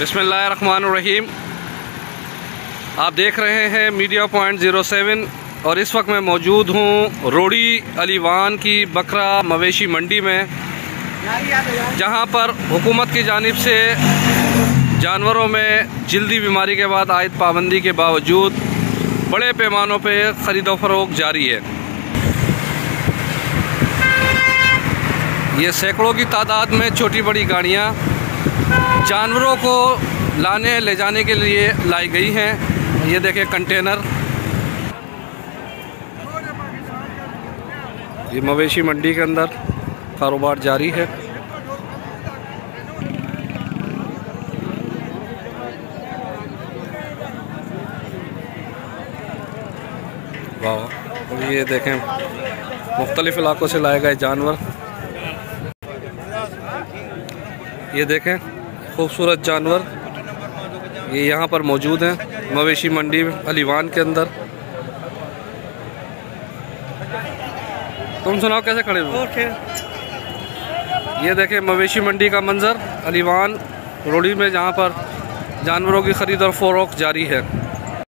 बिस्मिल्लाहिर्रहमानिर्रहीम। आप देख रहे हैं मीडिया पॉइंट 07 और इस वक्त मैं मौजूद हूँ रोड़ी अलीवान की बकरा मवेशी मंडी में, जहाँ पर हुकूमत की जानिब से जानवरों में जल्दी बीमारी के बाद आयद पाबंदी के बावजूद बड़े पैमानों पर ख़रीदो फरोख्त जारी है। ये सैकड़ों की तादाद में छोटी बड़ी गाड़ियाँ जानवरों को लाने ले जाने के लिए लाई गई हैं। ये देखें कंटेनर। ये मवेशी मंडी के अंदर कारोबार जारी है। वाह, और ये देखें मुख्तलिफ इलाकों से लाए गए जानवर। ये देखें खूबसूरत जानवर ये यहाँ पर मौजूद हैं मवेशी मंडी अलीवान के अंदर। तुम सुनाओ कैसे खड़े हो? ये देखें मवेशी मंडी का मंजर अलीवान रोड़ी में, जहाँ पर जानवरों की ख़रीद और फरोख्त जारी है।